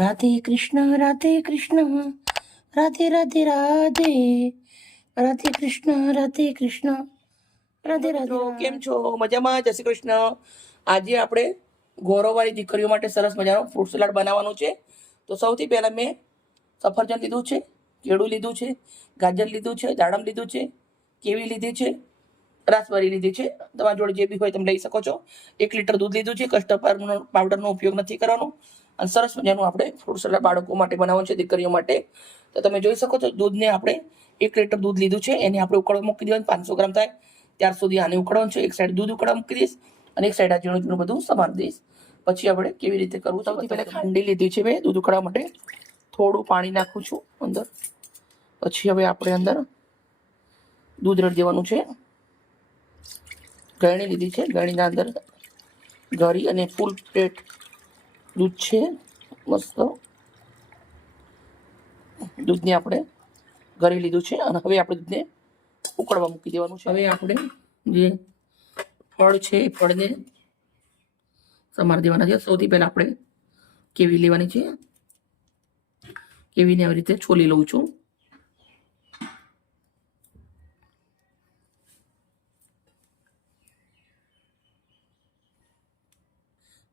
રાધે કૃષ્ણ રાધે કૃષ્ણ રાધે રાધે રાધે રાધે કૃષ્ણ રાધે કૃષ્ણ રાધે રાધે. કેમ છો? મજામાં? જય શ્રી કૃષ્ણ. આજે આપણે ગૌરવવાળી દીકરીઓ માટે સરસ મજાનો ફ્રૂટ સલાડ બનાવવાનું છે. તો સૌથી પહેલાં મેં સફરજન લીધું છે, કેળું લીધું છે, ગાજર લીધું છે, દાડમ લીધું છે, કેવી લીધી છે, રાસબરી લીધી છે. તમારી જોડે જે બી હોય તમે લઈ શકો છો. 1 લીટર દૂધ લીધું છે. કસ્ટર્ડ પાવડરનો ઉપયોગ નથી કરવાનો. અને સરસ મજાનું આપણે ફ્રૂટ સલાડ બાળકો માટે બનાવવાનું છે, દીકરીઓ માટે. તો તમે જોઈ શકો છો દૂધને આપણે 1 લીટર દૂધ લીધું છે, એને આપણે ઉકળવા મૂકી દેવાનું. 500 ગ્રામ થાય ત્યાર સુધી આને ઉકળવાનું છે. એક સાઈડ દૂધ ઉકળવા મૂકી દઈશ અને એક સાઈડ આ ઝીણું ઝીણું બધું સમારી દઈશ. પછી આપણે કેવી રીતે કરવું. સૌથી પહેલાં ખાંડી લીધી છે મેં દૂધ ઉકળવા માટે. થોડું પાણી નાખું છું અંદર. પછી હવે આપણે અંદર દૂધ રેડી દેવાનું છે. ગળણી લીધી છે, ગળણીના અંદર ગળી અને ફૂલ પ્લેટ દૂધ છે. મસ્ત દૂધને આપણે ગળી લીધું છે અને હવે આપણે દૂધને ઉકળવા મૂકી દેવાનું છે. હવે આપણે જે ફળ છે એ ફળને સમારી દેવાના છે. સૌથી પહેલાં આપણે કેવી લેવાની છે. કેવીને આવી રીતે છોલી લઉં છું.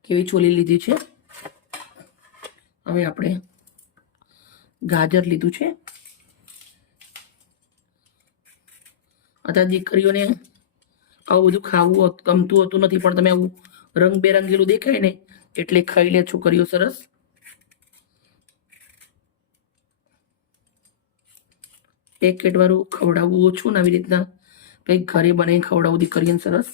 કેવી છોલી લીધી છે. હવે આપણે ગાજર લીધું છે. અત્યારે દીકરીઓને આવું બધું ખાવું ગમતું હોતું નથી, પણ તમે આવું રંગબેરંગીલું દેખાય ને એટલે ખાઈ લે છોકરીઓ સરસ. પેકેટ વાળું ખવડાવવું ઓછું ને આવી રીતના કંઈક ઘરે બનાવીને ખવડાવવું દીકરીઓને સરસ.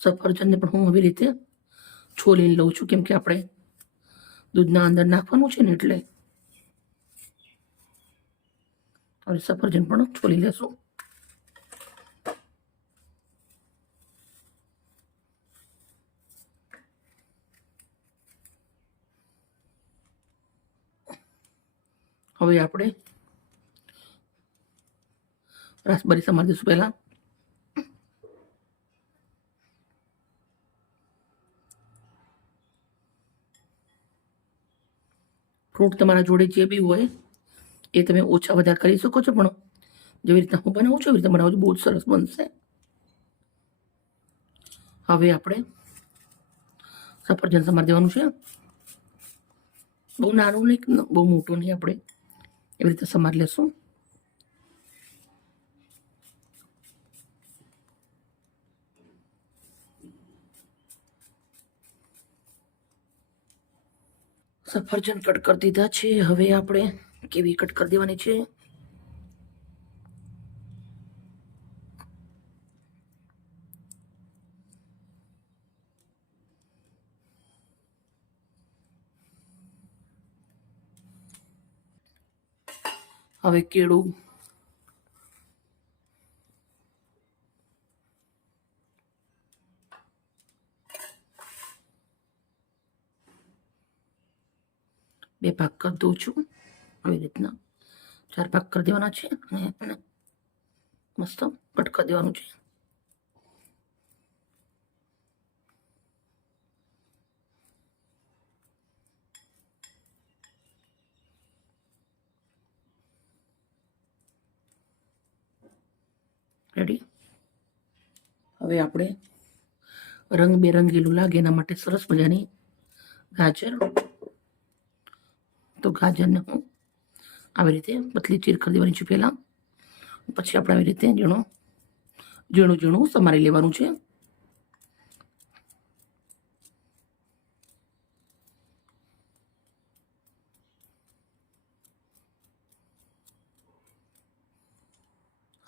સફરજનને પણ હું આવી રીતે છોલીને લઉં છું, કેમ કે આપણે દૂધના અંદર નાખવાનું છે ને એટલે. હવે સફરજન પણ છોલી લેશું. હવે આપણે રાસબરી સમારી દઈશું. પહેલા ફ્રૂટ તમારા જોડે જે બી હોય એ તમે ઓછા વધારે કરી શકો છો, પણ જેવી રીતના હું બનાવું છું એવી રીતે બનાવજો, બહુ જ સરસ બનશે. હવે આપણે સફરજન સમારી દેવાનું છે. બહુ નાનું નહીં, બહુ મોટું નહીં, આપણે એવી રીતે સમારી લેશું. સફરજન કટ કરી દીધા છે. હવે આપણે કેવી કટ કરી દેવાની છે. હવે કેળું, બે ભાગ કરી દઉં છું. આવી રીતના 4 ભાગ કરી દેવાના છે અને મસ્ત કટ કરી દેવાનું છે. રેડી. હવે આપણે રંગબેરંગીલું લાગે એના માટે સરસ મજાની ગાજર. તો ગાજરને હું આવી રીતે પતલી ચીર કરી દેવાની છે પહેલાં. પછી આપણે આવી રીતે ઝીણું ઝીણું સમારી લેવાનું છે.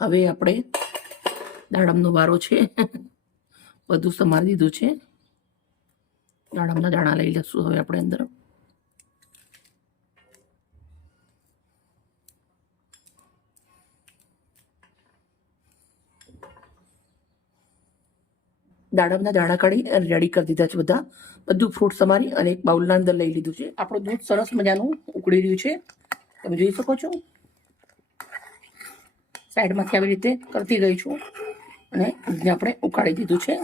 હવે આપણે દાડમનો વારો છે. બધું સમારી દીધું છે. દાડમના દાણા લઈ લઈશું હવે આપણે અંદર. દાડમના દાણા કાઢી રેડી કરી દીધા છે બધા. બધું ફ્રૂટ સમારી અને એક બાઉલના અંદર લઈ લીધું છે. આપણું દૂધ સરસ મજાનું ઉકળી રહ્યું છે, તમે જોઈ શકો છો. સાઈડમાંથી આવી રીતે કરતી ગઈ છું અને દૂધને આપણે ઉકાળી દીધું છે.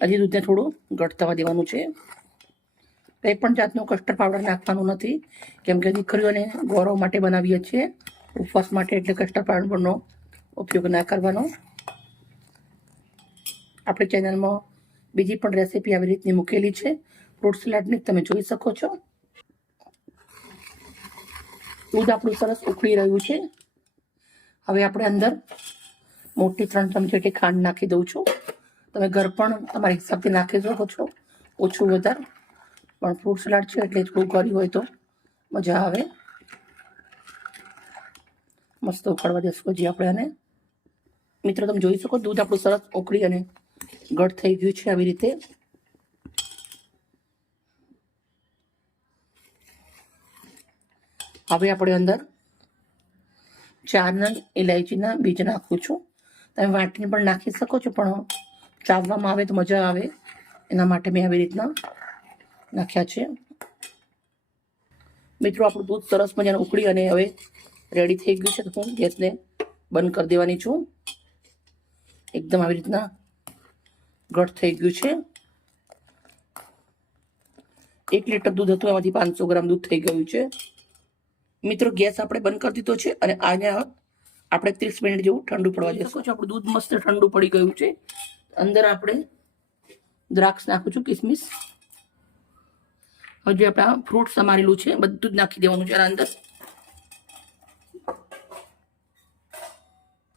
હજી દૂધને થોડું ઘટ થવા દેવાનું છે. કંઈ પણ જાતનું કસ્ટર્ડ પાવડર નાખવાનું નથી, કેમ કે દીકરીઓને ગૌરવ માટે બનાવીએ છીએ, ઉપવાસ માટે, એટલે કસ્ટર્ડ પાવડરનો ઉપયોગ ના કરવાનો. આપણી ચેનલમાં બીજી પણ રેસીપી આવી રીતની મૂકેલી છે ફ્રૂટ સલાડની, તમે જોઈ શકો છો. દૂધ આપણું સરસ ઉકળી રહ્યું છે. હવે આપણે અંદર મોટી 3 ચમચી જેટલી ખાંડ નાખી દઉં છું. તમે ઘર પણ તમારા હિસાબથી નાખી શકો છો, ઓછું વધારે, પણ ફ્રૂટ સલાડ છે એટલે થોડું કર્યું હોય તો મજા આવે. મસ્ત ઉકળવા દેશું હજી આપણે આને. મિત્રો તમે જોઈ શકો દૂધ આપણું સરસ ઉકળી અને ઘટ થઈ ગયું છે આવી રીતે. હવે આપણે અંદર 4 નંગ ઇલાયચીના બીજ નાખું છું. તમે વાટીને પણ નાખી શકો છો, પણ ચાવવામાં આવે તો મજા આવે એના માટે મેં આવી રીતના નાખ્યા છે. મિત્રો આપણું દૂધ સરસ મજાનું ઉકળી અને હવે રેડી થઈ ગયું છે, તો હું ગેસને બંધ કરી દેવાની છું. એકદમ આવી રીતના ઘટ થઈ ગયું છે. 1 લીટર દૂધ હતું, એમાંથી 500 ગ્રામ દૂધ થઈ ગયું છે. મિત્રો ગેસ આપણે બંધ કરી દીધો છે અને આને આપણે 30 મિનિટ જેવું ઠંડુ પડવા દઈશું. આપણું દૂધ મસ્ત ઠંડુ પડી ગયું છે. અંદર આપણે દ્રાક્ષ નાખું છું, કિસમિસ. હજી આપણે ફ્રૂટ સમારેલું છે બધું જ નાખી દેવાનું છે આના અંદર.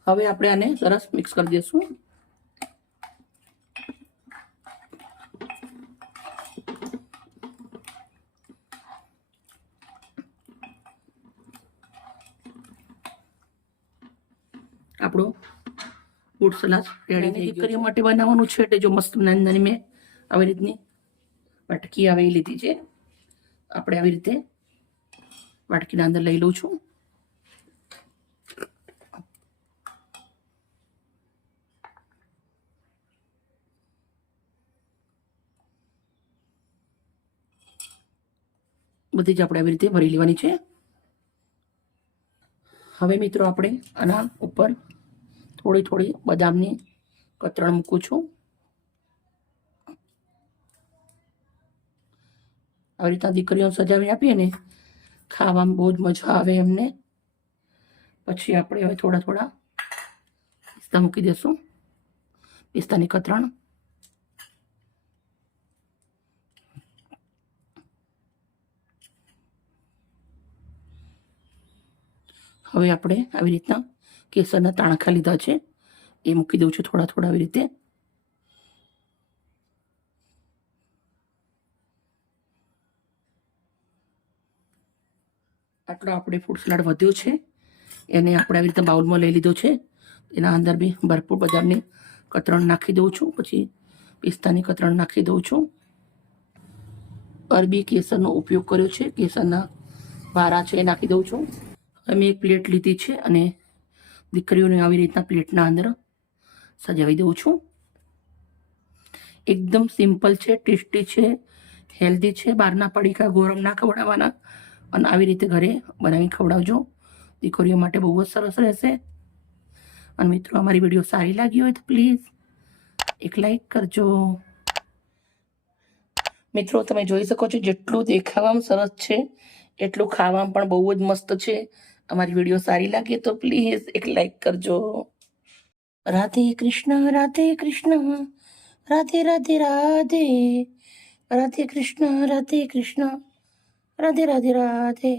હવે આપણે આને સરસ મિક્સ કરી દઈશું. આપણો ફ્રૂટ સલાડ રેડી થઈ ગયું. દીકરીઓ માટે બનાવવાનું છે એટલે જો મસ્ત નાની નાની મેં આવી રીતની વાટકી આવે એ લીધી છે. આપણે આવી રીતે વાટકીના અંદર લઈ લઉં છું. બધી જ આપણે આવી રીતે ભરી લેવાની છે. હવે મિત્રો આપણે આના ઉપર થોડી થોડી બદામની કતરણ મૂકું છું. આવી રીતના દીકરીઓ સજાવી આપીએ ને, ખાવામાં બહુ જ મજા આવે એમને. પછી આપણે હવે થોડા થોડા પિસ્તા મૂકી દઈશું, પિસ્તાની કતરણ. હવે આપણે આવી રીતના કેસરના તાણખા લીધા છે, એ મૂકી દઉં છું થોડા થોડા આવી રીતે. આટલો આપણે ફ્રૂટ સલાડ વધ્યો છે એને આપણે આવી રીતે બાઉલમાં લઈ લીધો છે. એના અંદર બી ભરપૂર બદામની કતરણ નાખી દઉં છું, પછી પિસ્તાની કતરણ નાખી દઉં છું. અરબી કેસરનો ઉપયોગ કર્યો છે, કેસરના ભારા છે એ નાખી દઉં છું. અમે એક પ્લેટ લીધી છે અને દીકરીઓને આવી રીતના પ્લેટના અંદર સજાવી દઉં છું. એકદમ સિમ્પલ છે, ટેસ્ટી છે, હેલ્ધી છે. બહારના પડીકા ગોરમ ના ખવડાવવાના અને આવી રીતે ઘરે બનાવી ખવડાવજો, દીકરીઓ માટે બહુ જ સરસ રહેશે. અને મિત્રો અમારી વિડીયો સારી લાગી હોય તો પ્લીઝ એક લાઈક કરજો. મિત્રો તમે જોઈ શકો છો જેટલું દેખાવામાં સરસ છે એટલું ખાવામાં પણ બહુ જ મસ્ત છે. અમારી વિડીયો સારી લાગે તો પ્લીઝ એક લાઈક કરજો. રાધે કૃષ્ણ રાધે કૃષ્ણ રાધે રાધે રાધે. રાધે કૃષ્ણ રાધે કૃષ્ણ રાધે રાધે રાધે.